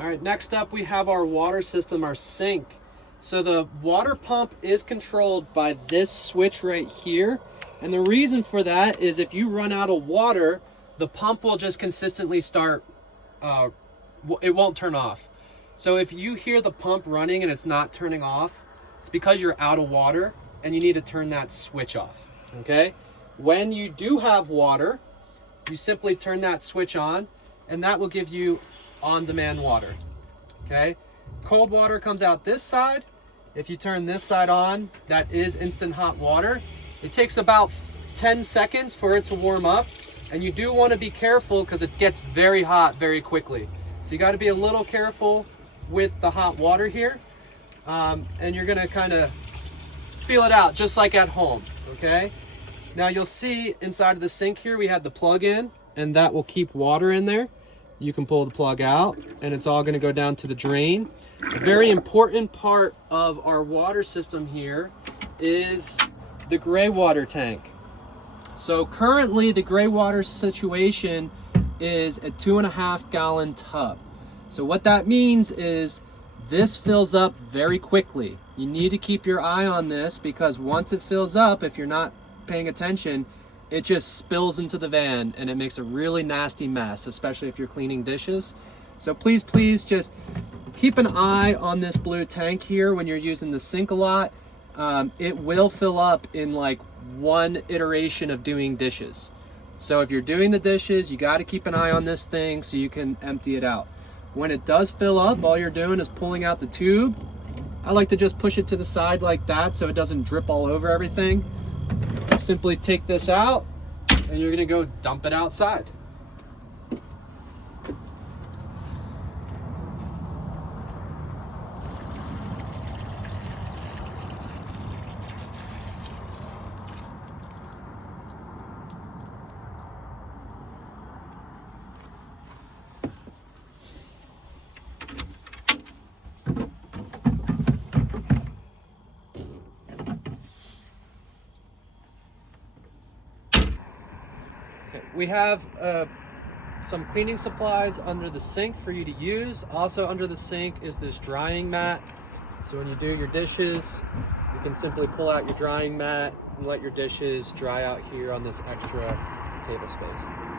All right, next up we have our water system, our sink. So the water pump is controlled by this switch right here. And the reason for that is if you run out of water, the pump will just consistently start, it won't turn off. So if you hear the pump running and it's not turning off, it's because you're out of water and you need to turn that switch off, okay? When you do have water, you simply turn that switch on and that will give you on-demand water, okay? Cold water comes out this side. If you turn this side on, that is instant hot water. It takes about 10 seconds for it to warm up, and you do want to be careful because it gets very hot very quickly. So you got to be a little careful with the hot water here, and you're going to kind of feel it out just like at home, okay? Now you'll see inside of the sink here we have the plug in, and that will keep water in there. You can pull the plug out and it's all going to go down to the drain. A very important part of our water system here is the gray water tank. So currently the gray water situation is a 2.5 gallon tub. So what that means is this fills up very quickly. You need to keep your eye on this because once it fills up, if you're not paying attention, it just spills into the van and it makes a really nasty mess, especially if you're cleaning dishes. So please just keep an eye on this blue tank here when you're using the sink a lot. It will fill up in like one iteration of doing dishes. So if you're doing the dishes, you got to keep an eye on this thing so you can empty it out. When it does fill up, all you're doing is pulling out the tube. I like to just push it to the side like that so it doesn't drip all over everything. Simply take this out and you're gonna go dump it outside. We have some cleaning supplies under the sink for you to use. Also under the sink is this drying mat. So when you do your dishes, you can simply pull out your drying mat and let your dishes dry out here on this extra table space.